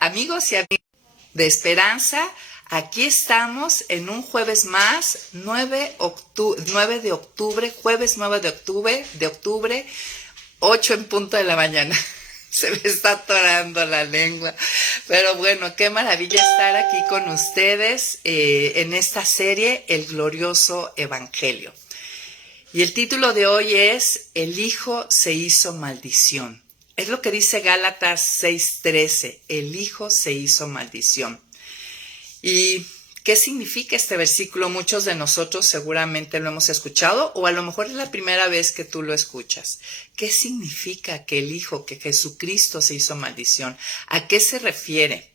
Amigos y amigas de Esperanza, aquí estamos en un jueves más, 9 de octubre, jueves 9 de octubre, 8 en punto de la mañana. Se me está atorando la lengua. Pero bueno, qué maravilla estar aquí con ustedes en esta serie, El Glorioso Evangelio. Y el título de hoy es El Hijo se hizo maldición. Es lo que dice Gálatas 6:13, el Hijo se hizo maldición. ¿Y qué significa este versículo? Muchos de nosotros seguramente lo hemos escuchado o a lo mejor es la primera vez que tú lo escuchas. ¿Qué significa que el Hijo, que Jesucristo se hizo maldición? ¿A qué se refiere?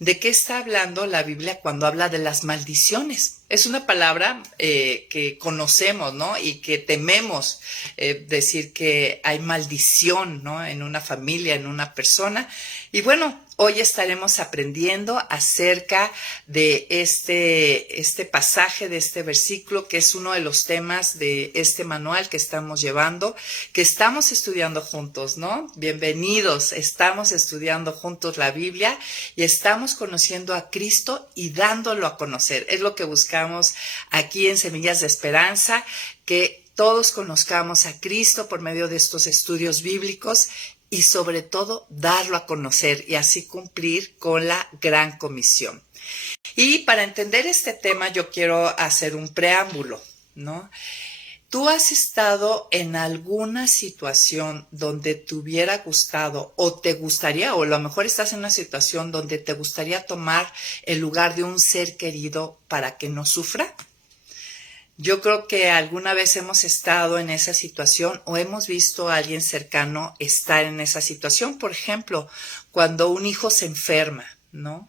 ¿De qué está hablando la Biblia cuando habla de las maldiciones? Es una palabra que conocemos, ¿no? Y que tememos decir que hay maldición, ¿no? En una familia, en una persona. Y bueno, hoy estaremos aprendiendo acerca de este pasaje, de este versículo, que es uno de los temas de este manual que estamos llevando, que estamos estudiando juntos, ¿no? Bienvenidos, estamos estudiando juntos la Biblia y estamos conociendo a Cristo y dándolo a conocer. Es lo que buscamos aquí en Semillas de Esperanza, que todos conozcamos a Cristo por medio de estos estudios bíblicos y sobre todo darlo a conocer y así cumplir con la gran comisión. Y para entender este tema yo quiero hacer un preámbulo, ¿no? ¿Tú has estado en alguna situación donde te hubiera gustado o te gustaría, o a lo mejor estás en una situación donde te gustaría tomar el lugar de un ser querido para que no sufra? Yo creo que alguna vez hemos estado en esa situación o hemos visto a alguien cercano estar en esa situación. Por ejemplo, cuando un hijo se enferma, ¿no?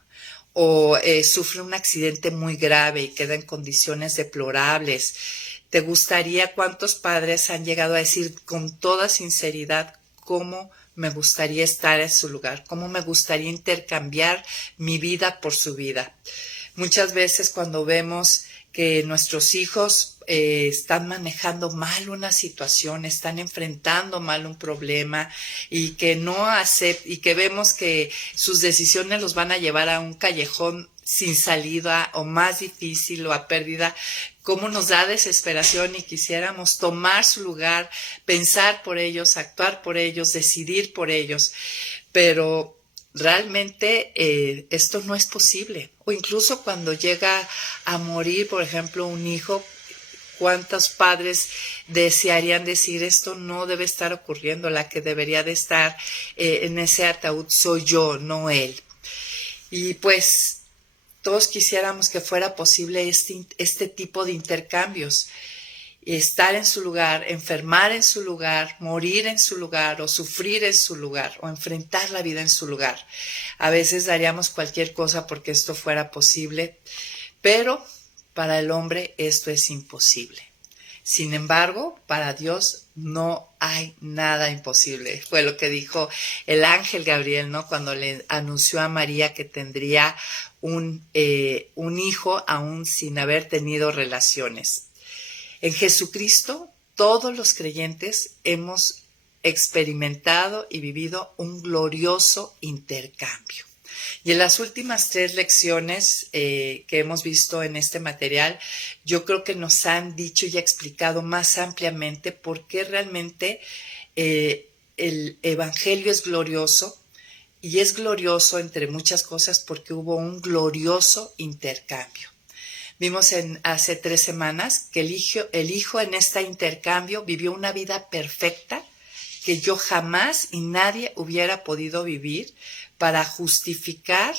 O sufre un accidente muy grave y queda en condiciones deplorables. ¿Te gustaría? ¿Cuántos padres han llegado a decir con toda sinceridad cómo me gustaría estar en su lugar? ¿Cómo me gustaría intercambiar mi vida por su vida? Muchas veces cuando vemos que nuestros hijos están manejando mal una situación, están enfrentando mal un problema y que no aceptan y que vemos que sus decisiones los van a llevar a un callejón sin salida o más difícil o a pérdida, cómo nos da desesperación y quisiéramos tomar su lugar, pensar por ellos, actuar por ellos, decidir por ellos, pero realmente esto no es posible. O incluso cuando llega a morir, por ejemplo, un hijo, ¿cuántos padres desearían decir esto no debe estar ocurriendo? La que debería de estar en ese ataúd soy yo, no él. Y pues todos quisiéramos que fuera posible este tipo de intercambios. Estar en su lugar, enfermar en su lugar, morir en su lugar o sufrir en su lugar o enfrentar la vida en su lugar. A veces daríamos cualquier cosa porque esto fuera posible, pero para el hombre esto es imposible. Sin embargo, para Dios no hay nada imposible. Fue lo que dijo el ángel Gabriel, ¿no? Cuando le anunció a María que tendría un hijo aún sin haber tenido relaciones. En Jesucristo, todos los creyentes hemos experimentado y vivido un glorioso intercambio. Y en las últimas 3 lecciones que hemos visto en este material, yo creo que nos han dicho y explicado más ampliamente por qué realmente el Evangelio es glorioso. Y es glorioso entre muchas cosas porque hubo un glorioso intercambio. Vimos hace 3 semanas que el hijo en este intercambio vivió una vida perfecta que yo jamás y nadie hubiera podido vivir para justificar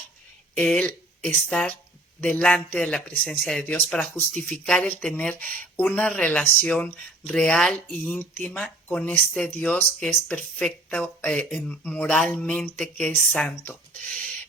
el estar delante de la presencia de Dios, para justificar el tener una relación real e íntima con este Dios que es perfecto moralmente, que es santo.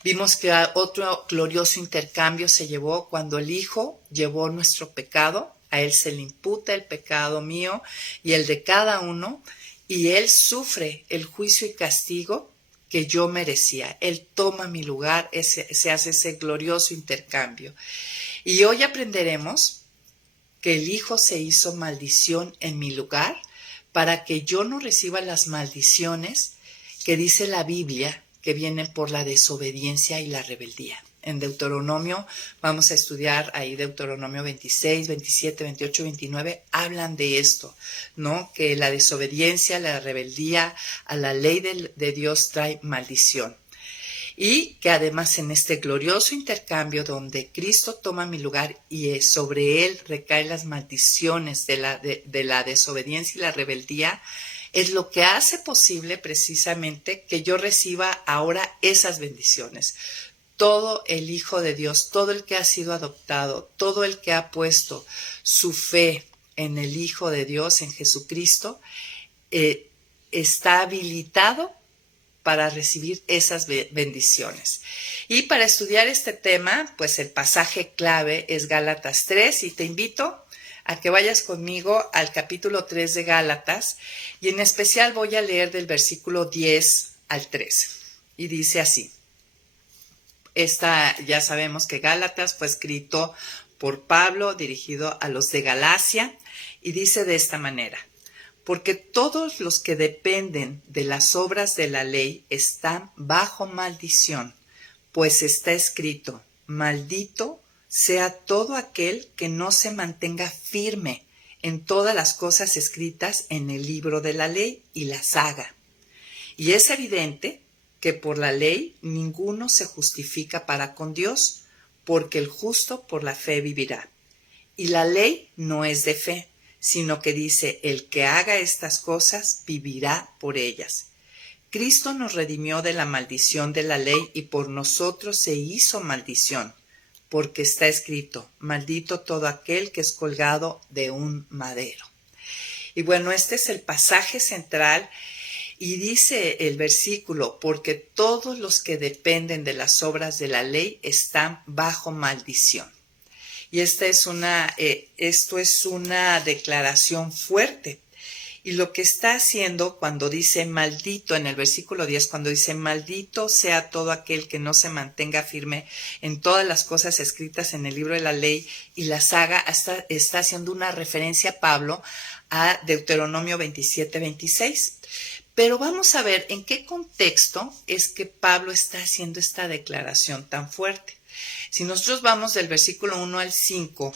Vimos que otro glorioso intercambio se llevó cuando el Hijo llevó nuestro pecado, a Él se le imputa el pecado mío y el de cada uno, y Él sufre el juicio y castigo que yo merecía. Él toma mi lugar, se hace ese glorioso intercambio. Y hoy aprenderemos que el Hijo se hizo maldición en mi lugar para que yo no reciba las maldiciones que dice la Biblia que vienen por la desobediencia y la rebeldía. En Deuteronomio, vamos a estudiar ahí Deuteronomio 26, 27, 28, 29, hablan de esto, ¿no? Que la desobediencia, la rebeldía a la ley de Dios trae maldición. Y que además en este glorioso intercambio donde Cristo toma mi lugar y sobre él recaen las maldiciones de la desobediencia y la rebeldía, es lo que hace posible precisamente que yo reciba ahora esas bendiciones. Todo el Hijo de Dios, todo el que ha sido adoptado, todo el que ha puesto su fe en el Hijo de Dios, en Jesucristo, está habilitado para recibir esas bendiciones. Y para estudiar este tema, pues el pasaje clave es Gálatas 3, y te invito a que vayas conmigo al capítulo 3 de Gálatas, y en especial voy a leer del versículo 10 al 13. Y dice así. Ya sabemos que Gálatas fue escrito por Pablo, dirigido a los de Galacia, y dice de esta manera: porque todos los que dependen de las obras de la ley están bajo maldición, pues está escrito: maldito sea todo aquel que no se mantenga firme en todas las cosas escritas en el libro de la ley y las haga. Y es evidente que por la ley ninguno se justifica para con Dios, porque el justo por la fe vivirá. Y la ley no es de fe, sino que dice: el que haga estas cosas vivirá por ellas. Cristo nos redimió de la maldición de la ley y por nosotros se hizo maldición, porque está escrito: maldito todo aquel que es colgado de un madero. Y bueno, este es el pasaje central. Y dice el versículo: porque todos los que dependen de las obras de la ley están bajo maldición. Y esto es una declaración fuerte. Y lo que está haciendo cuando dice maldito en el versículo 10, cuando dice: maldito sea todo aquel que no se mantenga firme en todas las cosas escritas en el libro de la ley y las haga, está haciendo una referencia Pablo a Deuteronomio 27, 26. Pero vamos a ver en qué contexto es que Pablo está haciendo esta declaración tan fuerte. Si nosotros vamos del versículo 1 al 5,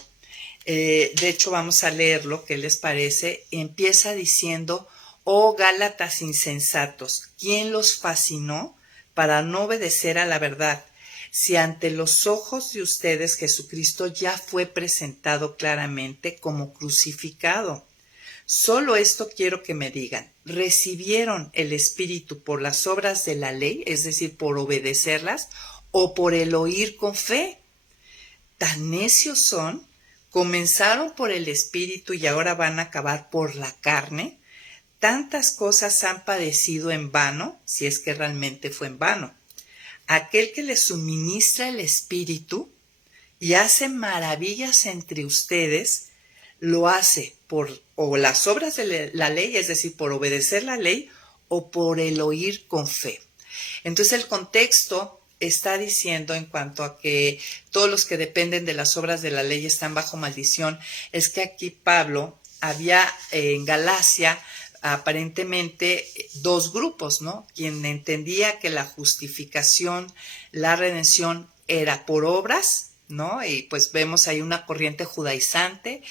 de hecho vamos a leerlo, ¿qué les parece? Empieza diciendo: oh Gálatas insensatos, ¿quién los fascinó para no obedecer a la verdad? Si ante los ojos de ustedes Jesucristo ya fue presentado claramente como crucificado. Solo esto quiero que me digan: ¿recibieron el Espíritu por las obras de la ley, es decir, por obedecerlas, o por el oír con fe? Tan necios son, comenzaron por el Espíritu y ahora van a acabar por la carne. Tantas cosas han padecido en vano, si es que realmente fue en vano. Aquel que les suministra el Espíritu y hace maravillas entre ustedes, lo hace por o las obras de la ley, es decir, por obedecer la ley, o por el oír con fe. Entonces el contexto está diciendo, en cuanto a que todos los que dependen de las obras de la ley están bajo maldición, es que aquí Pablo había en Galacia aparentemente dos grupos, ¿no? Quien entendía que la justificación, la redención era por obras, ¿no? Y pues vemos ahí una corriente judaizante,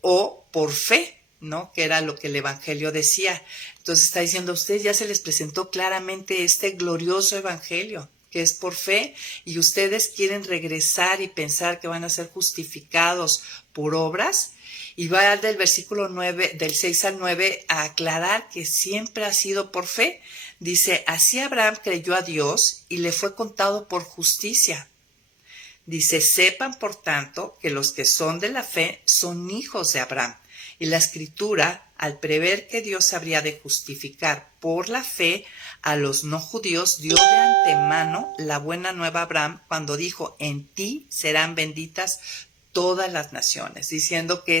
o por fe, ¿no? Que era lo que el Evangelio decía. Entonces está diciendo: a ustedes ya se les presentó claramente este glorioso Evangelio, que es por fe, y ustedes quieren regresar y pensar que van a ser justificados por obras. Y va del versículo 9, del 6 al 9, a aclarar que siempre ha sido por fe. Dice: así Abraham creyó a Dios y le fue contado por justicia. Dice: sepan por tanto que los que son de la fe son hijos de Abraham. Y la Escritura, al prever que Dios habría de justificar por la fe a los no judíos, dio de antemano la buena nueva a Abraham cuando dijo: en ti serán benditas todas las naciones, diciendo que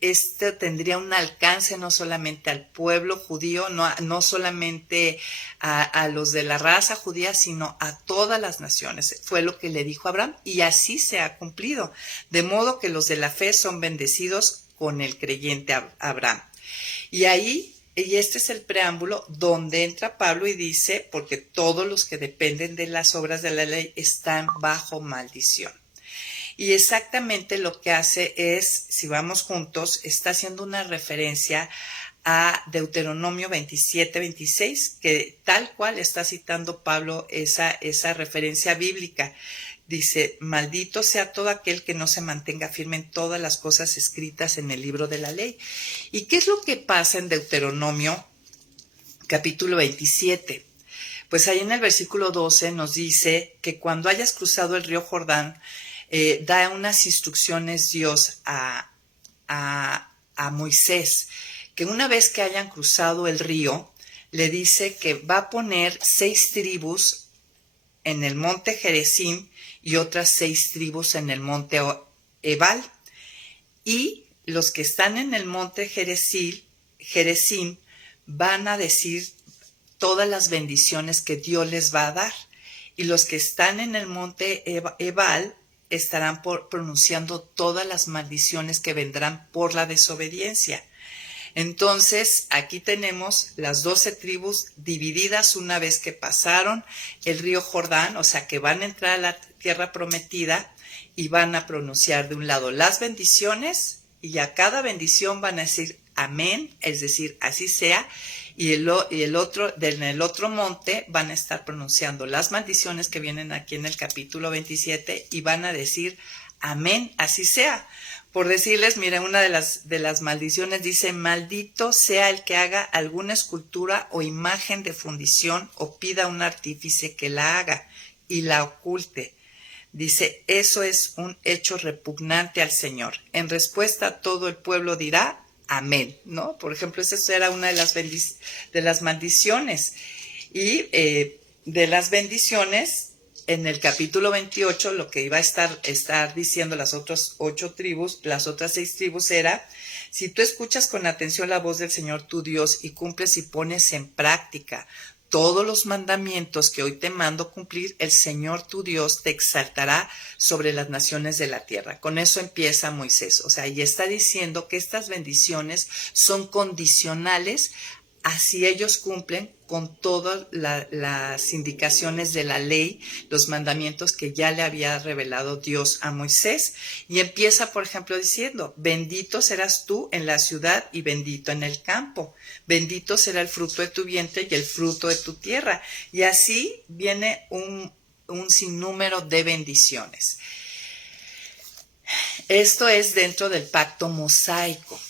este tendría un alcance no solamente al pueblo judío, no solamente a los de la raza judía, sino a todas las naciones. Fue lo que le dijo a Abraham, y así se ha cumplido. De modo que los de la fe son bendecidos con el creyente Abraham. Y ahí Y este es el preámbulo donde entra Pablo y dice, porque todos los que dependen de las obras de la ley están bajo maldición. Y exactamente lo que hace es, si vamos juntos, está haciendo una referencia a Deuteronomio 27-26, que tal cual está citando Pablo esa referencia bíblica. Dice, maldito sea todo aquel que no se mantenga firme en todas las cosas escritas en el libro de la ley. ¿Y qué es lo que pasa en Deuteronomio capítulo 27? Pues ahí en el versículo 12 nos dice que cuando hayas cruzado el río Jordán, da unas instrucciones Dios a Moisés, que una vez que hayan cruzado el río, le dice que va a poner 6 tribus en el monte Gerizim y otras 6 tribus en el monte Ebal. Y los que están en el monte Gerizim van a decir todas las bendiciones que Dios les va a dar. Y los que están en el monte Ebal estarán pronunciando todas las maldiciones que vendrán por la desobediencia. Entonces, aquí tenemos las 12 tribus divididas una vez que pasaron el río Jordán, o sea que van a entrar a la tierra prometida y van a pronunciar de un lado las bendiciones y a cada bendición van a decir amén, es decir, así sea, y en el otro monte van a estar pronunciando las maldiciones que vienen aquí en el capítulo 27 y van a decir amén, así sea. Por decirles, miren, una de las maldiciones dice, maldito sea el que haga alguna escultura o imagen de fundición o pida a un artífice que la haga y la oculte. Dice, eso es un hecho repugnante al Señor. En respuesta, todo el pueblo dirá, amén, ¿no? Por ejemplo, esa era una de las maldiciones. Y de las bendiciones, en el capítulo 28, lo que iba a estar diciendo las otras 8 tribus, las otras 6 tribus era, si tú escuchas con atención la voz del Señor tu Dios y cumples y pones en práctica todos los mandamientos que hoy te mando cumplir, el Señor tu Dios te exaltará sobre las naciones de la tierra. Con eso empieza Moisés. O sea, y está diciendo que estas bendiciones son condicionales así ellos cumplen con todas las indicaciones de la ley, los mandamientos que ya le había revelado Dios a Moisés. Y empieza, por ejemplo, diciendo, bendito serás tú en la ciudad y bendito en el campo. Bendito será el fruto de tu vientre y el fruto de tu tierra. Y así viene un sinnúmero de bendiciones. Esto es dentro del pacto mosaico.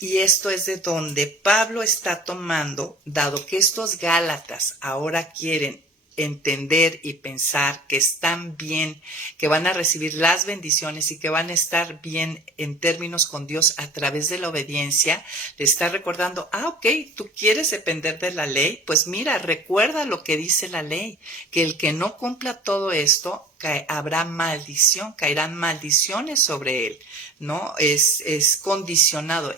Y esto es de donde Pablo está tomando, dado que estos Gálatas ahora quieren entender y pensar que están bien, que van a recibir las bendiciones y que van a estar bien en términos con Dios a través de la obediencia, le está recordando, ok, tú quieres depender de la ley, pues mira, recuerda lo que dice la ley, que el que no cumpla todo esto, habrá maldición, caerán maldiciones sobre él, ¿no? Es condicionado.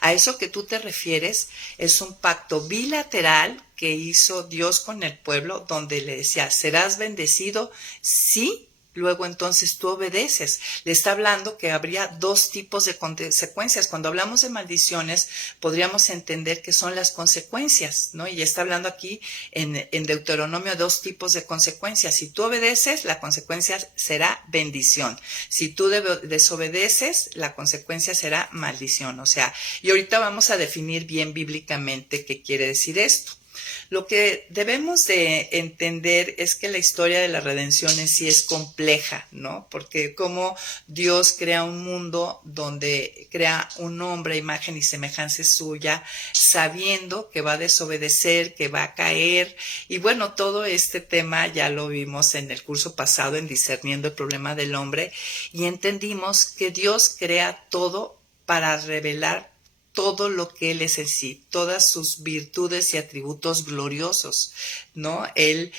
A eso que tú te refieres es un pacto bilateral que hizo Dios con el pueblo, donde le decía, serás bendecido si luego entonces tú obedeces. Le está hablando que habría 2 tipos de consecuencias. Cuando hablamos de maldiciones, podríamos entender que son las consecuencias, ¿no? Y está hablando aquí en Deuteronomio 2 tipos de consecuencias. Si tú obedeces, la consecuencia será bendición. Si tú desobedeces, la consecuencia será maldición. O sea, y ahorita vamos a definir bien bíblicamente qué quiere decir esto. Lo que debemos de entender es que la historia de la redención en sí es compleja, ¿no? Porque como Dios crea un mundo donde crea un hombre, imagen y semejanza suya, sabiendo que va a desobedecer, que va a caer. Y bueno, todo este tema ya lo vimos en el curso pasado en Discerniendo el Problema del Hombre y entendimos que Dios crea todo para revelar todo lo que Él es en sí, todas sus virtudes y atributos gloriosos, ¿no? Él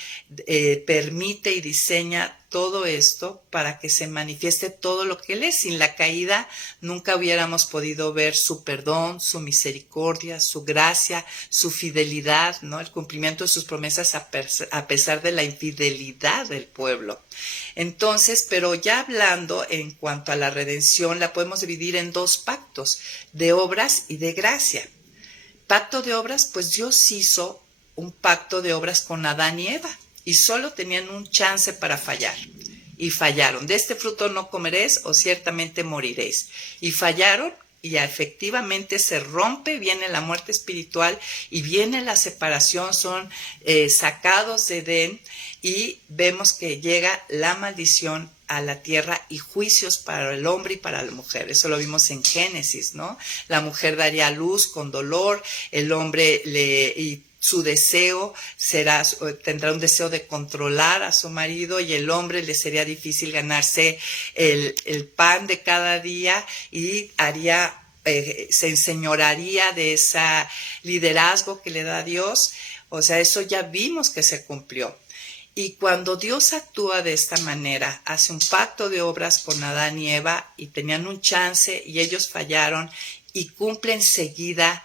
permite y diseña todo esto para que se manifieste todo lo que Él es. Sin la caída nunca hubiéramos podido ver su perdón, su misericordia, su gracia, su fidelidad, ¿no? El cumplimiento de sus promesas a pesar de la infidelidad del pueblo. Entonces, pero ya hablando en cuanto a la redención, la podemos dividir en 2 pactos, de obras y de gracia. pacto de obras, pues Dios hizo un pacto de obras con Adán y Eva y solo tenían un chance para fallar. Y fallaron. De este fruto no comeréis o ciertamente moriréis. Y fallaron y efectivamente se rompe, viene la muerte espiritual y viene la separación, son sacados de Edén y vemos que llega la maldición a la tierra y juicios para el hombre y para la mujer. Eso lo vimos en Génesis, ¿no? La mujer daría luz con dolor, el hombre su deseo tendrá un deseo de controlar a su marido y el hombre le sería difícil ganarse el pan de cada día y se enseñoraría de ese liderazgo que le da Dios. O sea, eso ya vimos que se cumplió. Y cuando Dios actúa de esta manera, hace un pacto de obras con Adán y Eva y tenían un chance y ellos fallaron y cumple enseguida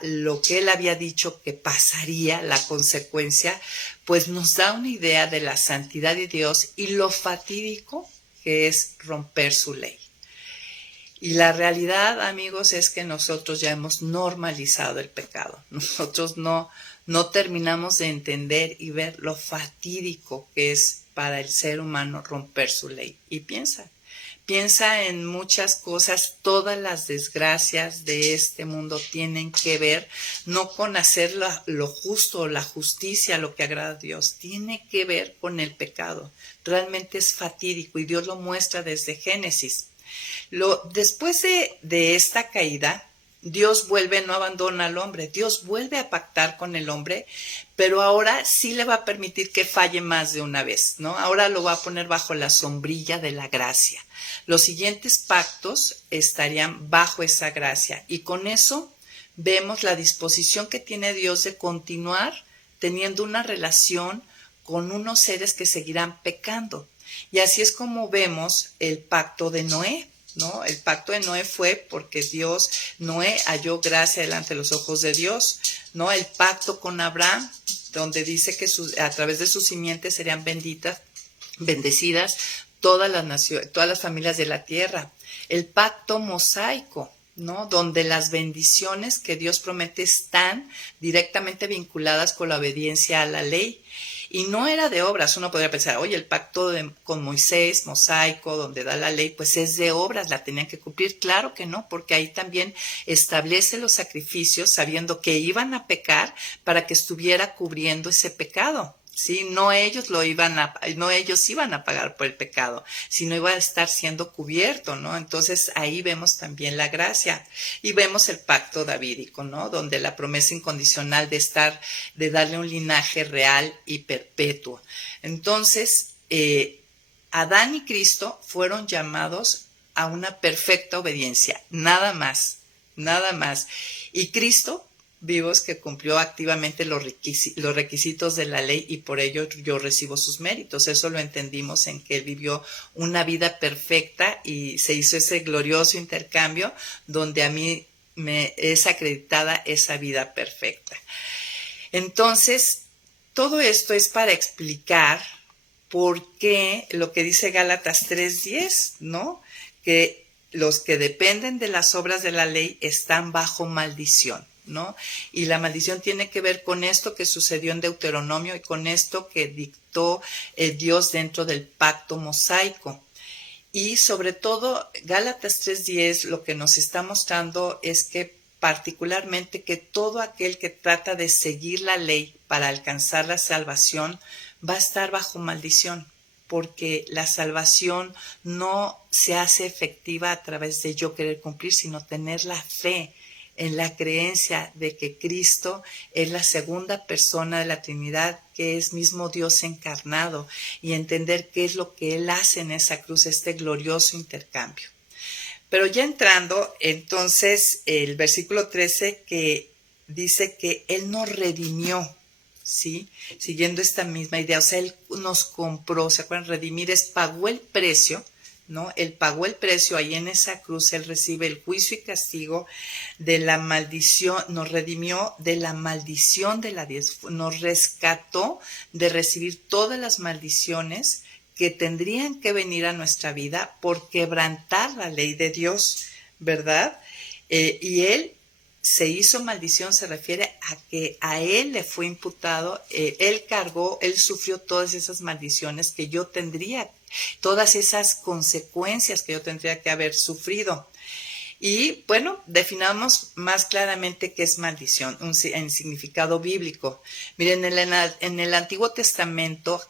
lo que él había dicho que pasaría, la consecuencia, pues nos da una idea de la santidad de Dios y lo fatídico que es romper su ley. Y la realidad, amigos, es que nosotros ya hemos normalizado el pecado. Nosotros no terminamos de entender y ver lo fatídico que es para el ser humano romper su ley. Y piensa en muchas cosas, todas las desgracias de este mundo tienen que ver no con hacer lo justo, la justicia, lo que agrada a Dios, tiene que ver con el pecado. Realmente es fatídico y Dios lo muestra desde Génesis. Después de esta caída, Dios no abandona al hombre, Dios vuelve a pactar con el hombre, pero ahora sí le va a permitir que falle más de una vez, ¿no? Ahora lo va a poner bajo la sombrilla de la gracia. Los siguientes pactos estarían bajo esa gracia y con eso vemos la disposición que tiene Dios de continuar teniendo una relación con unos seres que seguirán pecando. Y así es como vemos el pacto de Noé, ¿no? El pacto de Noé fue porque Noé halló gracia delante de los ojos de Dios, ¿no? El pacto con Abraham, donde dice que a través de sus simientes serían bendecidas todas las familias de la tierra. El pacto mosaico, ¿no? Donde las bendiciones que Dios promete están directamente vinculadas con la obediencia a la ley. Y no era de obras. Uno podría pensar, oye, el pacto con Moisés, mosaico, donde da la ley, pues es de obras, la tenían que cumplir. Claro que no, porque ahí también establece los sacrificios sabiendo que iban a pecar para que estuviera cubriendo ese pecado. ¿Sí? No ellos iban a pagar por el pecado, sino iba a estar siendo cubierto, ¿no? Entonces ahí vemos también la gracia y vemos el pacto davídico, ¿no? Donde la promesa incondicional de darle un linaje real y perpetuo. Entonces, Adán y Cristo fueron llamados a una perfecta obediencia, nada más. Y Cristo, vivos, que cumplió activamente los requisitos de la ley y por ello yo recibo sus méritos. Eso lo entendimos en que él vivió una vida perfecta y se hizo ese glorioso intercambio donde a mí me es acreditada esa vida perfecta. Entonces, todo esto es para explicar por qué lo que dice Gálatas 3:10, ¿no? Que los que dependen de las obras de la ley están bajo maldición, ¿no? Y la maldición tiene que ver con esto que sucedió en Deuteronomio y con esto que dictó Dios dentro del pacto mosaico. Y sobre todo, Gálatas 3:10 lo que nos está mostrando es que particularmente que todo aquel que trata de seguir la ley para alcanzar la salvación va a estar bajo maldición, porque la salvación no se hace efectiva a través de yo querer cumplir, sino tener la fe en la creencia de que Cristo es la segunda persona de la Trinidad, que es mismo Dios encarnado, y entender qué es lo que Él hace en esa cruz, este glorioso intercambio. Pero ya entrando, entonces, el versículo 13 que dice que Él nos redimió, ¿sí? Siguiendo esta misma idea, o sea, Él nos compró, ¿se acuerdan? Redimir es pagó el precio, ¿no? Él pagó el precio ahí en esa cruz, Él recibe el juicio y castigo de la maldición, nos redimió de la maldición nos rescató de recibir todas las maldiciones que tendrían que venir a nuestra vida por quebrantar la ley de Dios, ¿verdad? Y Él se hizo maldición se refiere a que a él le fue imputado, él cargó, él sufrió todas esas maldiciones que yo tendría, todas esas consecuencias que yo tendría que haber sufrido. Y bueno, definamos más claramente qué es maldición, en significado bíblico. Miren, en el Antiguo Testamento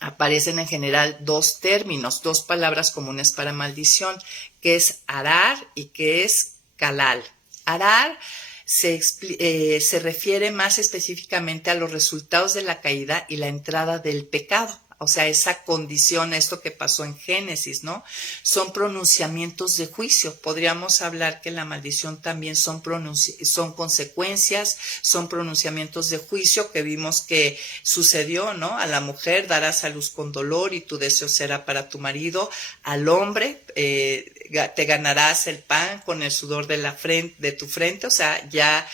aparecen en general dos términos, dos palabras comunes para maldición, que es arar y que es calal. Arar se refiere más específicamente a los resultados de la caída y la entrada del pecado. O sea, esa condición, esto que pasó en Génesis, ¿no? Son pronunciamientos de juicio. Podríamos hablar que la maldición también son consecuencias, son pronunciamientos de juicio que vimos que sucedió, ¿no? A la mujer darás a luz con dolor y tu deseo será para tu marido. Al hombre te ganarás el pan con el sudor de tu frente. O sea, ya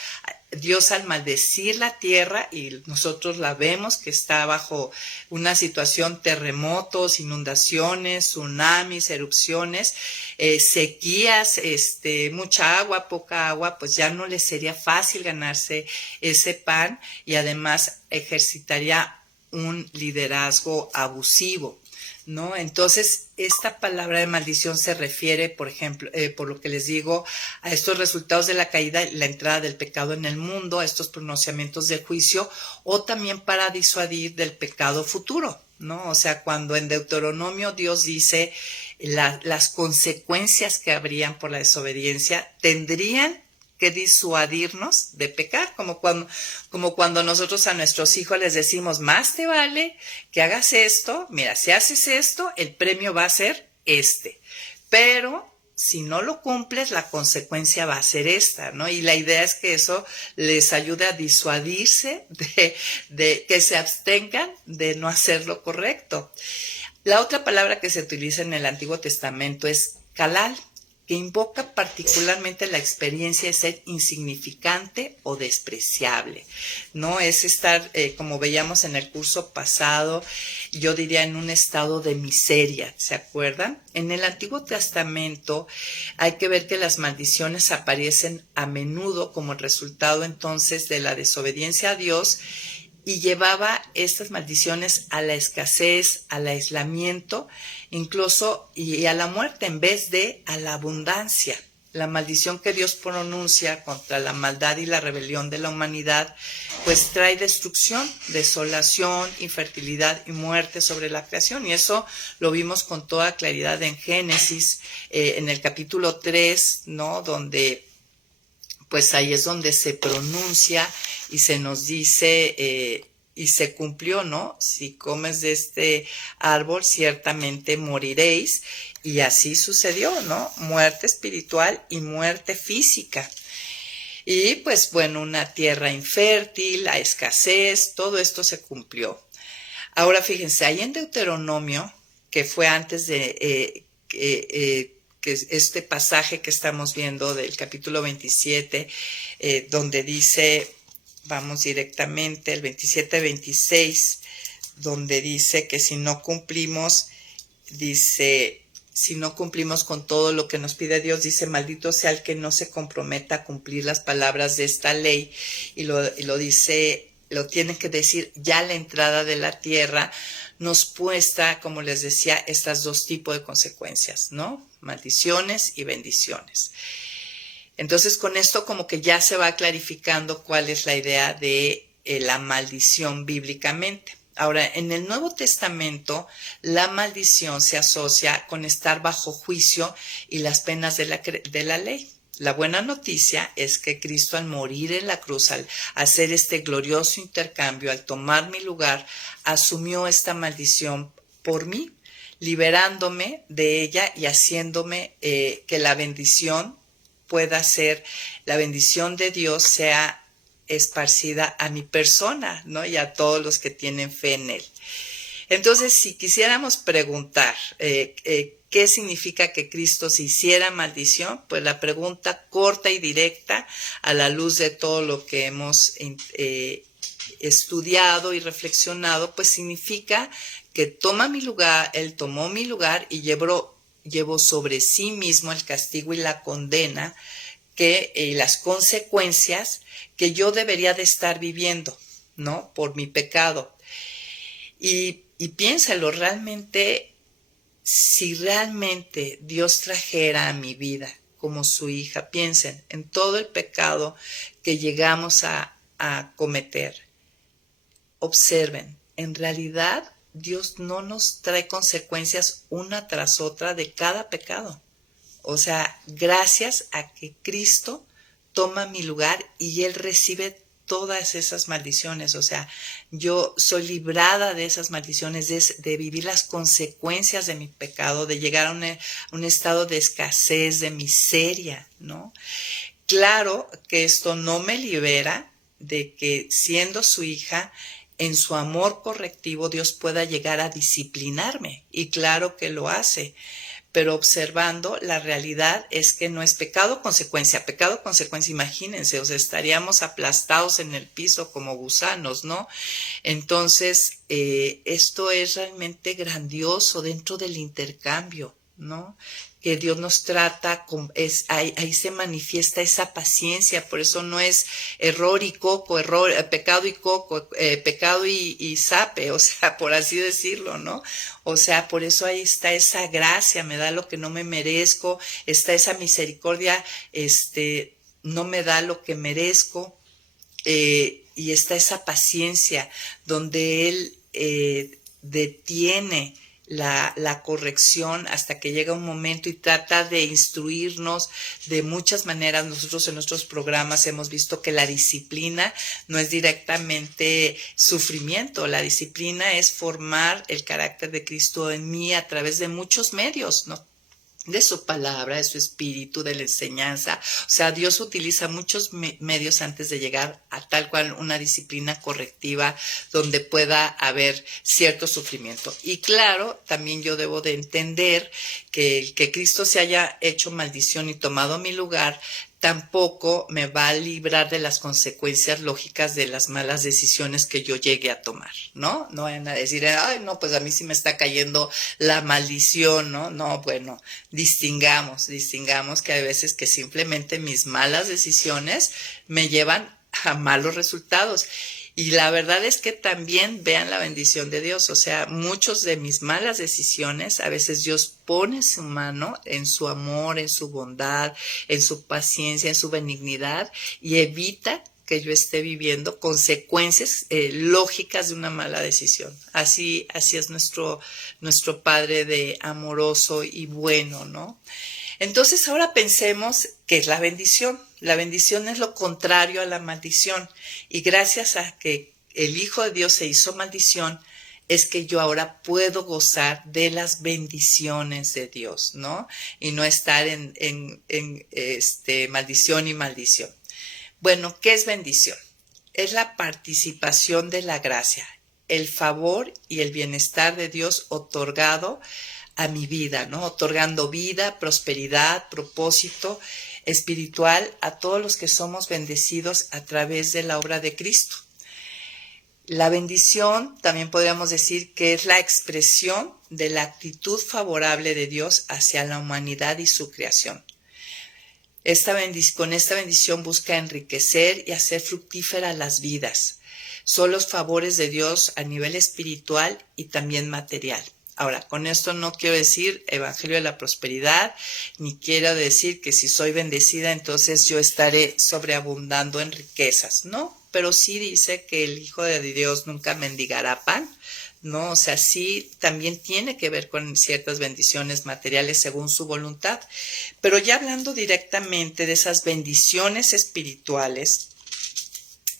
Dios al maldecir la tierra, y nosotros la vemos que está bajo una situación, terremotos, inundaciones, tsunamis, erupciones, sequías, mucha agua, poca agua, pues ya no le sería fácil ganarse ese pan y además ejercitaría un liderazgo abusivo, ¿no? Entonces, esta palabra de maldición se refiere, por ejemplo, por lo que les digo, a estos resultados de la caída, la entrada del pecado en el mundo, a estos pronunciamientos del juicio, o también para disuadir del pecado futuro, ¿no? O sea, cuando en Deuteronomio Dios dice las consecuencias que habrían por la desobediencia, tendrían que disuadirnos de pecar, como cuando nosotros a nuestros hijos les decimos, más te vale que hagas esto, mira, si haces esto, el premio va a ser este, pero si no lo cumples, la consecuencia va a ser esta, ¿no? Y la idea es que eso les ayude a disuadirse de que se abstengan de no hacer lo correcto. La otra palabra que se utiliza en el Antiguo Testamento es calal, que invoca particularmente la experiencia de ser insignificante o despreciable, ¿no? Es estar, como veíamos en el curso pasado, yo diría en un estado de miseria, ¿se acuerdan? En el Antiguo Testamento hay que ver que las maldiciones aparecen a menudo como resultado entonces de la desobediencia a Dios, y llevaba estas maldiciones a la escasez, al aislamiento, incluso y a la muerte en vez de a la abundancia. La maldición que Dios pronuncia contra la maldad y la rebelión de la humanidad, pues trae destrucción, desolación, infertilidad y muerte sobre la creación. Y eso lo vimos con toda claridad en Génesis, en el capítulo 3, ¿no? Donde pues ahí es donde se pronuncia y se nos dice, y se cumplió, ¿no? Si comes de este árbol, ciertamente moriréis. Y así sucedió, ¿no? Muerte espiritual y muerte física. Y pues bueno, una tierra infértil, la escasez, todo esto se cumplió. Ahora fíjense, ahí en Deuteronomio, que fue antes de que este pasaje que estamos viendo del capítulo 27, donde dice, vamos directamente, el 27-26, donde dice que si no cumplimos, si no cumplimos con todo lo que nos pide Dios, dice, maldito sea el que no se comprometa a cumplir las palabras de esta ley, y lo dice, lo tiene que decir ya a la entrada de la tierra, nos puesta, como les decía, estas dos tipos de consecuencias, ¿no? Maldiciones y bendiciones. Entonces, con esto como que ya se va clarificando cuál es la idea de la maldición bíblicamente. Ahora, en el Nuevo Testamento, la maldición se asocia con estar bajo juicio y las penas de la ley. La buena noticia es que Cristo, al morir en la cruz, al hacer este glorioso intercambio, al tomar mi lugar, asumió esta maldición por mí, liberándome de ella y haciéndome que la bendición pueda ser, la bendición de Dios sea esparcida a mi persona, ¿no? Y a todos los que tienen fe en Él. Entonces, si quisiéramos preguntar qué significa que Cristo se hiciera maldición, pues la pregunta corta y directa, a la luz de todo lo que hemos estudiado y reflexionado, pues significa que toma mi lugar, Él tomó mi lugar y llevó sobre sí mismo el castigo y la condena que las consecuencias que yo debería de estar viviendo, ¿no? Por mi pecado. Y piénsalo, realmente, si realmente Dios trajera a mi vida como su hija, piensen en todo el pecado que llegamos a cometer. Observen, en realidad Dios no nos trae consecuencias una tras otra de cada pecado. O sea, gracias a que Cristo toma mi lugar y Él recibe todas esas maldiciones. O sea, yo soy librada de esas maldiciones, de vivir las consecuencias de mi pecado, de llegar a un estado de escasez, de miseria, ¿no? Claro que esto no me libera de que, siendo su hija, en su amor correctivo Dios pueda llegar a disciplinarme. Y claro que lo hace. Pero observando, la realidad es que no es pecado consecuencia, imagínense, o sea, estaríamos aplastados en el piso como gusanos, ¿no? Entonces, esto es realmente grandioso dentro del intercambio, ¿no? Que Dios nos trata, ahí se manifiesta esa paciencia, por eso no es error y coco, pecado y coco, pecado y zape, o sea, por así decirlo, ¿no? O sea, por eso ahí está esa gracia, me da lo que no me merezco, está esa misericordia, no me da lo que merezco, y está esa paciencia donde Él detiene la corrección hasta que llega un momento y trata de instruirnos de muchas maneras. Nosotros en nuestros programas hemos visto que la disciplina no es directamente sufrimiento, la disciplina es formar el carácter de Cristo en mí a través de muchos medios, ¿no? De su palabra, de su espíritu, de la enseñanza. O sea, Dios utiliza muchos medios antes de llegar a tal cual una disciplina correctiva donde pueda haber cierto sufrimiento. Y claro, también yo debo de entender que el que Cristo se haya hecho maldición y tomado mi lugar tampoco me va a librar de las consecuencias lógicas de las malas decisiones que yo llegue a tomar, ¿no? No vayan a decir, ay, no, pues a mí sí me está cayendo la maldición, ¿no? No, bueno, distingamos que hay veces que simplemente mis malas decisiones me llevan a malos resultados. Y la verdad es que también vean la bendición de Dios, o sea, muchos de mis malas decisiones, a veces Dios pone su mano en su amor, en su bondad, en su paciencia, en su benignidad y evita que yo esté viviendo consecuencias lógicas de una mala decisión. Así es nuestro Padre de amoroso y bueno, ¿no? Entonces ahora pensemos qué es la bendición. La bendición es lo contrario a la maldición. Y gracias a que el Hijo de Dios se hizo maldición, es que yo ahora puedo gozar de las bendiciones de Dios, ¿no? Y no estar en maldición y maldición. Bueno, ¿qué es bendición? Es la participación de la gracia, el favor y el bienestar de Dios otorgado a mi vida, ¿no? Otorgando vida, prosperidad, propósito espiritual a todos los que somos bendecidos a través de la obra de Cristo. La bendición también podríamos decir que es la expresión de la actitud favorable de Dios hacia la humanidad y su creación. Con esta bendición busca enriquecer y hacer fructíferas las vidas. Son los favores de Dios a nivel espiritual y también material. Ahora, con esto no quiero decir evangelio de la prosperidad, ni quiero decir que si soy bendecida, entonces yo estaré sobreabundando en riquezas, ¿no? Pero sí dice que el Hijo de Dios nunca mendigará pan, ¿no? O sea, sí también tiene que ver con ciertas bendiciones materiales según su voluntad. Pero ya hablando directamente de esas bendiciones espirituales,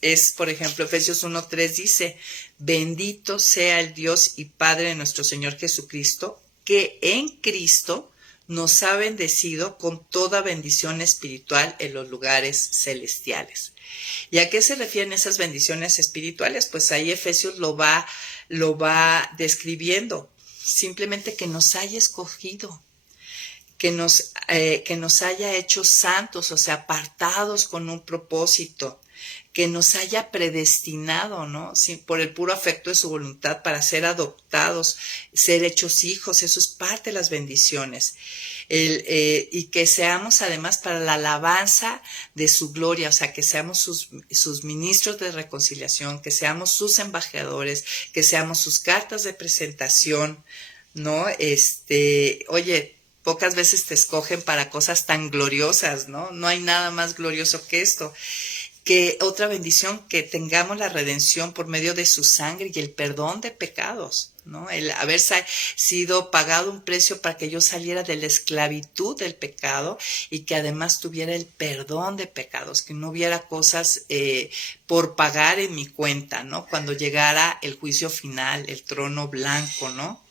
es, por ejemplo, Efesios 1:3 dice, bendito sea el Dios y Padre de nuestro Señor Jesucristo, que en Cristo nos ha bendecido con toda bendición espiritual en los lugares celestiales. ¿Y a qué se refieren esas bendiciones espirituales? Pues ahí Efesios lo va describiendo. Simplemente que nos haya escogido, que nos haya hecho santos, o sea, apartados con un propósito, que nos haya predestinado, ¿no? Sí, por el puro afecto de su voluntad para ser adoptados, ser hechos hijos, eso es parte de las bendiciones. Y que seamos además para la alabanza de su gloria, o sea, que seamos sus ministros de reconciliación, que seamos sus embajadores, que seamos sus cartas de presentación, ¿no? Oye, pocas veces te escogen para cosas tan gloriosas, ¿no? No hay nada más glorioso que esto. Que otra bendición, que tengamos la redención por medio de su sangre y el perdón de pecados, ¿no? El haber sido pagado un precio para que yo saliera de la esclavitud del pecado y que además tuviera el perdón de pecados, que no hubiera cosas por pagar en mi cuenta, ¿no? Cuando llegara el juicio final, el trono blanco, ¿no?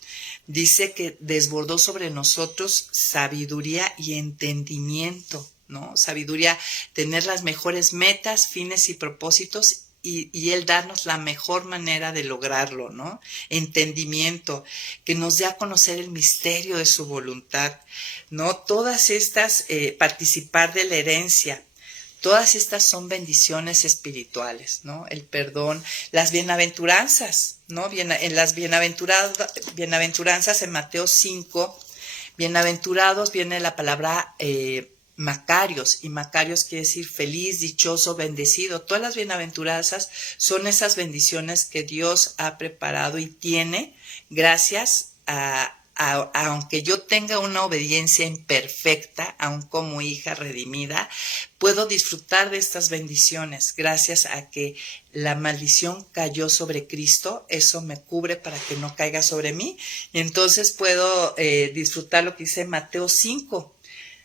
Dice que desbordó sobre nosotros sabiduría y entendimiento, ¿no? Sabiduría, tener las mejores metas, fines y propósitos y Él darnos la mejor manera de lograrlo, ¿no? Entendimiento, que nos dé a conocer el misterio de su voluntad, ¿no? Todas estas, participar de la herencia. Todas estas son bendiciones espirituales, ¿no? El perdón, las bienaventuranzas, ¿no? En las bienaventuranzas en Mateo 5, bienaventurados viene la palabra Macarios, y Macarios quiere decir feliz, dichoso, bendecido. Todas las bienaventuranzas son esas bendiciones que Dios ha preparado y tiene gracias aunque yo tenga una obediencia imperfecta, aun como hija redimida, puedo disfrutar de estas bendiciones gracias a que la maldición cayó sobre Cristo. Eso me cubre para que no caiga sobre mí, y entonces puedo disfrutar lo que dice Mateo 5.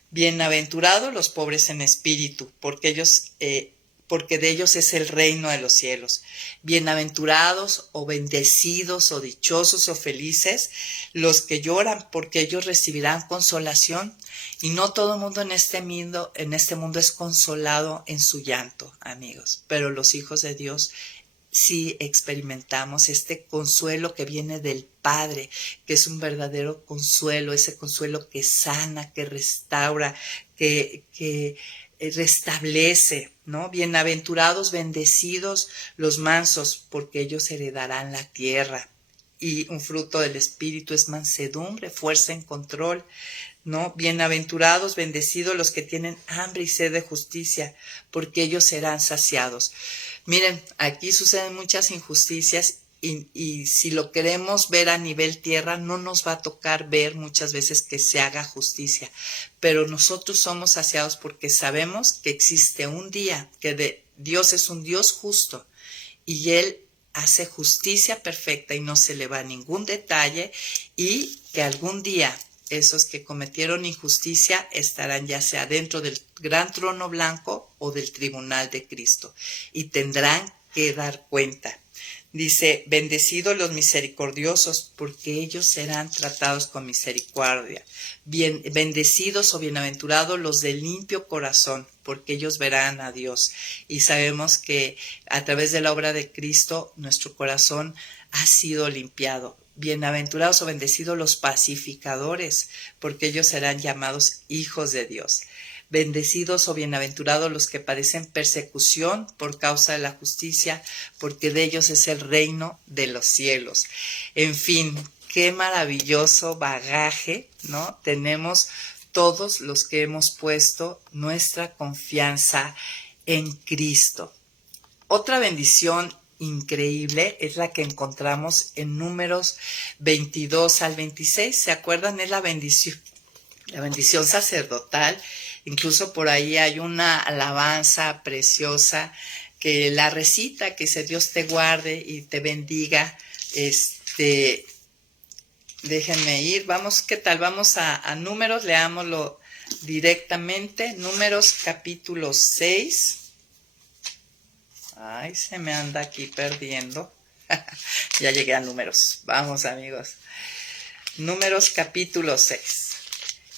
Bienaventurados los pobres en espíritu, porque de ellos es el reino de los cielos. Bienaventurados o bendecidos o dichosos o felices los que lloran, porque ellos recibirán consolación. Y no todo el mundo en este mundo es consolado en su llanto, amigos, pero los hijos de Dios sí experimentamos este consuelo que viene del Padre, que es un verdadero consuelo, ese consuelo que sana, que restaura, que restablece, ¿no? Bienaventurados, bendecidos los mansos, porque ellos heredarán la tierra. Y un fruto del Espíritu es mansedumbre, fuerza en control, ¿no? Bienaventurados, bendecidos los que tienen hambre y sed de justicia, porque ellos serán saciados. Miren, aquí suceden muchas injusticias y si lo queremos ver a nivel tierra, no nos va a tocar ver muchas veces que se haga justicia, pero nosotros somos saciados porque sabemos que existe un día, que Dios es un Dios justo y Él hace justicia perfecta y no se le va ningún detalle, y que algún día esos que cometieron injusticia estarán ya sea dentro del gran trono blanco o del tribunal de Cristo y tendrán que dar cuenta. Dice, bendecidos los misericordiosos, porque ellos serán tratados con misericordia. Bendecidos o bienaventurados los de limpio corazón, porque ellos verán a Dios. Y sabemos que a través de la obra de Cristo, nuestro corazón ha sido limpiado. Bienaventurados o bendecidos los pacificadores, porque ellos serán llamados hijos de Dios. Bendecidos o bienaventurados los que padecen persecución por causa de la justicia, porque de ellos es el reino de los cielos. En fin, qué maravilloso bagaje, ¿no? Tenemos todos los que hemos puesto nuestra confianza en Cristo. Otra bendición increíble es la que encontramos en Números 22 al 26. ¿Se acuerdan? Es la bendición sacerdotal. Incluso por ahí hay una alabanza preciosa que la recita, que dice: Dios te guarde y te bendiga. Déjenme ir, vamos, ¿qué tal? Vamos a Números, leámoslo directamente. Números capítulo 6. Ay, se me anda aquí perdiendo. Ya llegué a Números. Vamos, amigos. Números capítulo 6.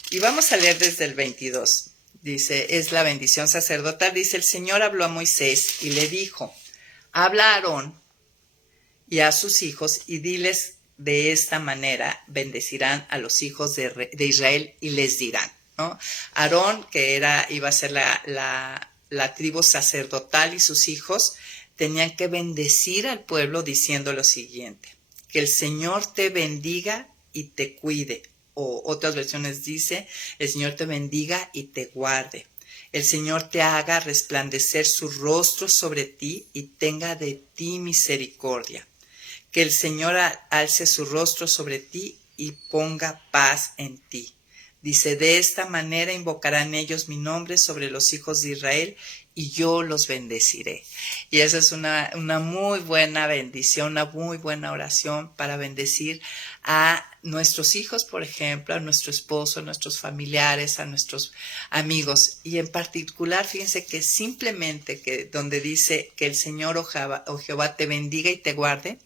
Y vamos a leer desde el 22. Dice, es la bendición sacerdotal. Dice, el Señor habló a Moisés y le dijo, habla a Aarón y a sus hijos y diles de esta manera, bendecirán a los hijos de Israel y les dirán, ¿no? Aarón, que iba a ser la tribu sacerdotal y sus hijos tenían que bendecir al pueblo diciendo lo siguiente: que el Señor te bendiga y te cuide. O otras versiones dice: el Señor te bendiga y te guarde. El Señor te haga resplandecer su rostro sobre ti y tenga de ti misericordia. Que el Señor alce su rostro sobre ti y ponga paz en ti. Dice: de esta manera invocarán ellos mi nombre sobre los hijos de Israel y yo los bendeciré. Y esa es una muy buena bendición, una muy buena oración para bendecir a nuestros hijos, por ejemplo, a nuestro esposo, a nuestros familiares, a nuestros amigos. Y en particular, fíjense que simplemente que donde dice que el Señor o Jehová te bendiga y te guarde,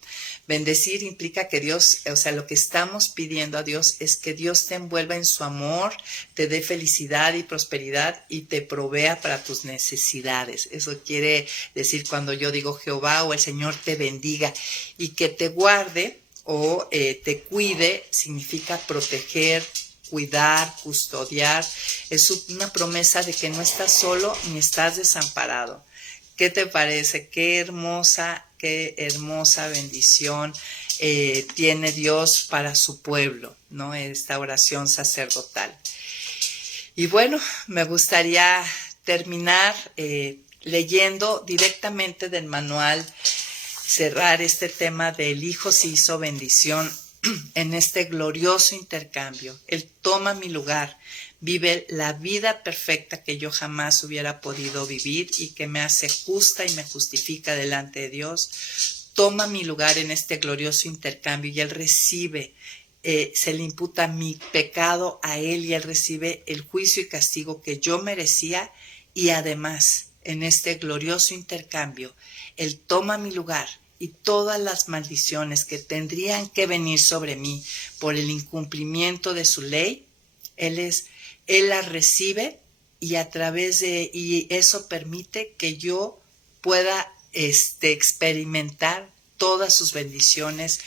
bendecir implica que Dios, o sea, lo que estamos pidiendo a Dios es que Dios te envuelva en su amor, te dé felicidad y prosperidad y te provea para tus necesidades. Eso quiere decir cuando yo digo Jehová o el Señor te bendiga, y que te guarde o te cuide significa proteger, cuidar, custodiar. Es una promesa de que no estás solo ni estás desamparado. ¿Qué te parece? Qué hermosa bendición tiene Dios para su pueblo, ¿no? Esta oración sacerdotal. Y bueno, me gustaría terminar leyendo directamente del manual, cerrar este tema del Hijo se hizo bendición en este glorioso intercambio. Él toma mi lugar, vive la vida perfecta que yo jamás hubiera podido vivir y que me hace justa y me justifica delante de Dios. Toma mi lugar en este glorioso intercambio y Él recibe, se le imputa mi pecado a Él y Él recibe el juicio y castigo que yo merecía, y además en este glorioso intercambio Él toma mi lugar y todas las maldiciones que tendrían que venir sobre mí por el incumplimiento de su ley, Él las recibe, y a través y eso permite que yo pueda experimentar todas sus bendiciones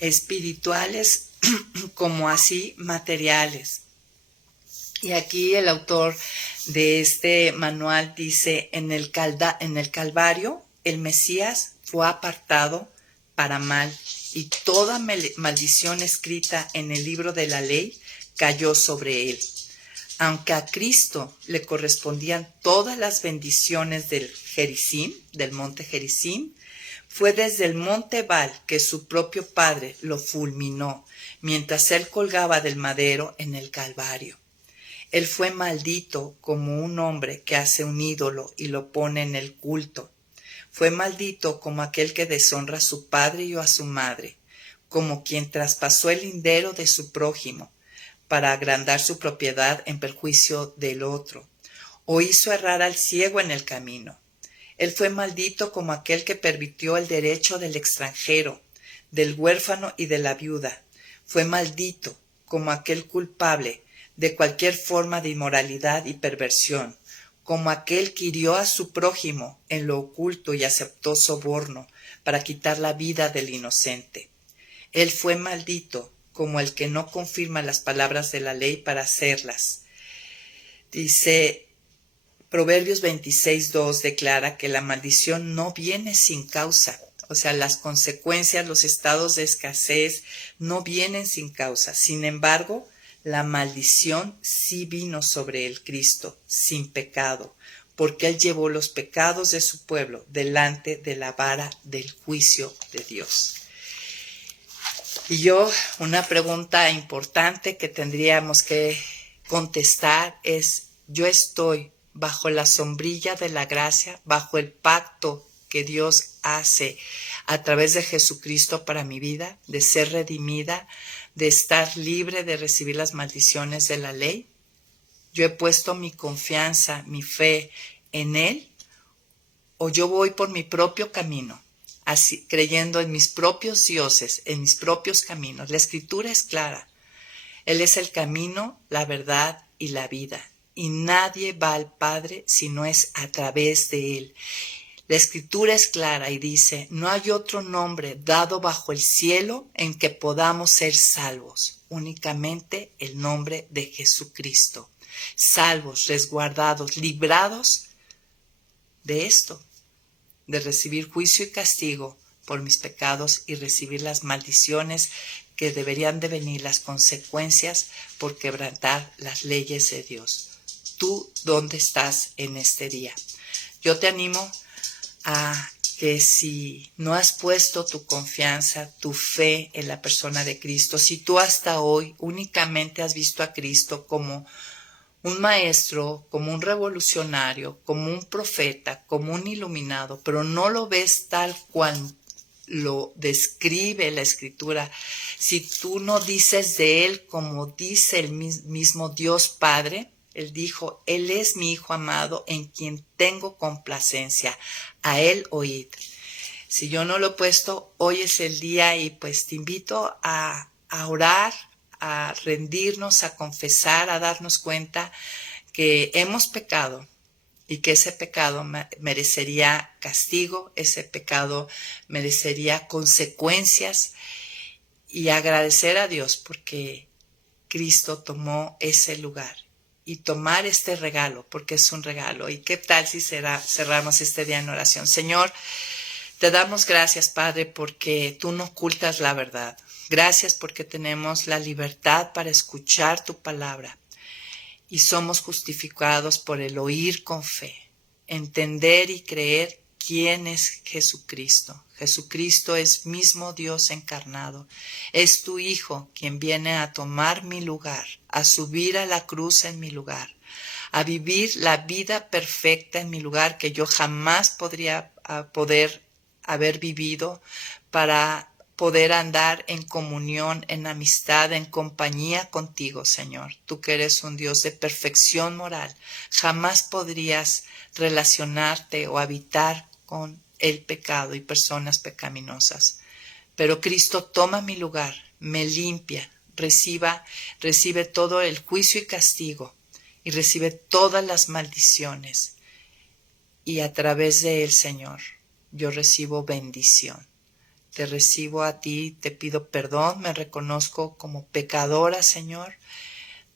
espirituales como así materiales. Y aquí el autor de este manual dice: en el Calvario el Mesías fue apartado para mal, y toda maldición escrita en el libro de la ley cayó sobre él. Aunque a Cristo le correspondían todas las bendiciones del monte Gerizim, fue desde el monte Ebal que su propio padre lo fulminó, mientras él colgaba del madero en el Calvario. Él fue maldito como un hombre que hace un ídolo y lo pone en el culto. Fue maldito como aquel que deshonra a su padre y a su madre, como quien traspasó el lindero de su prójimo para agrandar su propiedad en perjuicio del otro, o hizo errar al ciego en el camino. Él fue maldito como aquel que pervirtió el derecho del extranjero, del huérfano y de la viuda. Fue maldito como aquel culpable de cualquier forma de inmoralidad y perversión, como aquel que hirió a su prójimo en lo oculto y aceptó soborno para quitar la vida del inocente. Él fue maldito como el que no confirma las palabras de la ley para hacerlas. Dice, Proverbios 26:2 declara que la maldición no viene sin causa. O sea, las consecuencias, los estados de escasez no vienen sin causa. Sin embargo, la maldición sí vino sobre el Cristo, sin pecado, porque Él llevó los pecados de su pueblo delante de la vara del juicio de Dios. Y una pregunta importante que tendríamos que contestar es: ¿yo estoy bajo la sombrilla de la gracia, bajo el pacto que Dios hace a través de Jesucristo para mi vida, de ser redimida, de estar libre de recibir las maldiciones de la ley? ¿Yo he puesto mi confianza, mi fe en Él? ¿O yo voy por mi propio camino, así, creyendo en mis propios dioses, en mis propios caminos? La Escritura es clara. Él es el camino, la verdad y la vida. Y nadie va al Padre si no es a través de Él. La Escritura es clara y dice: no hay otro nombre dado bajo el cielo en que podamos ser salvos, únicamente el nombre de Jesucristo. Salvos, resguardados, librados de esto, de recibir juicio y castigo por mis pecados y recibir las maldiciones que deberían de venir, las consecuencias por quebrantar las leyes de Dios. ¿Tú dónde estás en este día? Yo te animo a que si no has puesto tu confianza, tu fe en la persona de Cristo, si tú hasta hoy únicamente has visto a Cristo como un maestro, como un revolucionario, como un profeta, como un iluminado, pero no lo ves tal cual lo describe la Escritura, si tú no dices de Él como dice el mismo Dios Padre, Él dijo, Él es mi Hijo amado en quien tengo complacencia, a Él oíd. Si yo no lo he puesto, hoy es el día y pues te invito a orar, a rendirnos, a confesar, a darnos cuenta que hemos pecado y que ese pecado merecería castigo, ese pecado merecería consecuencias y agradecer a Dios porque Cristo tomó ese lugar y tomar este regalo porque es un regalo. ¿Y qué tal si cerramos este día en oración? Señor, te damos gracias, Padre, porque tú no ocultas la verdad. Gracias porque tenemos la libertad para escuchar tu palabra y somos justificados por el oír con fe, entender y creer quién es Jesucristo. Jesucristo es mismo Dios encarnado. Es tu Hijo quien viene a tomar mi lugar, a subir a la cruz en mi lugar, a vivir la vida perfecta en mi lugar que yo jamás podría poder haber vivido para poder andar en comunión, en amistad, en compañía contigo, Señor. Tú que eres un Dios de perfección moral, jamás podrías relacionarte o habitar con el pecado y personas pecaminosas. Pero Cristo toma mi lugar, me limpia, recibe todo el juicio y castigo y recibe todas las maldiciones. Y a través de él, Señor, yo recibo bendición. Te recibo a ti, te pido perdón, me reconozco como pecadora, Señor.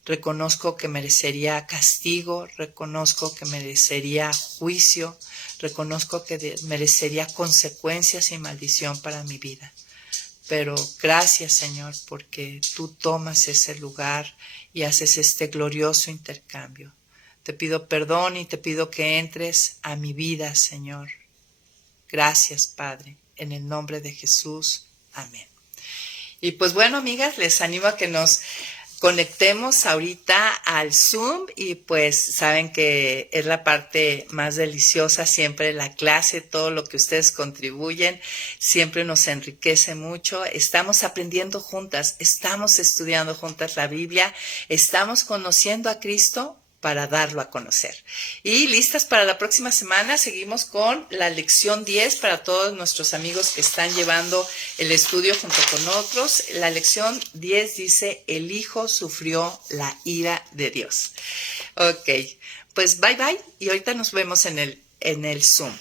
Reconozco que merecería castigo, reconozco que merecería juicio, reconozco que merecería consecuencias y maldición para mi vida. Pero gracias, Señor, porque tú tomas ese lugar y haces este glorioso intercambio. Te pido perdón y te pido que entres a mi vida, Señor. Gracias, Padre. En el nombre de Jesús. Amén. Y pues bueno, amigas, les animo a que nos conectemos ahorita al Zoom y pues saben que es la parte más deliciosa siempre, la clase, todo lo que ustedes contribuyen, siempre nos enriquece mucho. Estamos aprendiendo juntas, estamos estudiando juntas la Biblia, estamos conociendo a Cristo para darlo a conocer. Y listas para la próxima semana, seguimos con la lección 10 para todos nuestros amigos que están llevando el estudio junto con otros. La lección 10 dice, el Hijo sufrió la ira de Dios. Ok, pues bye bye y ahorita nos vemos en el Zoom.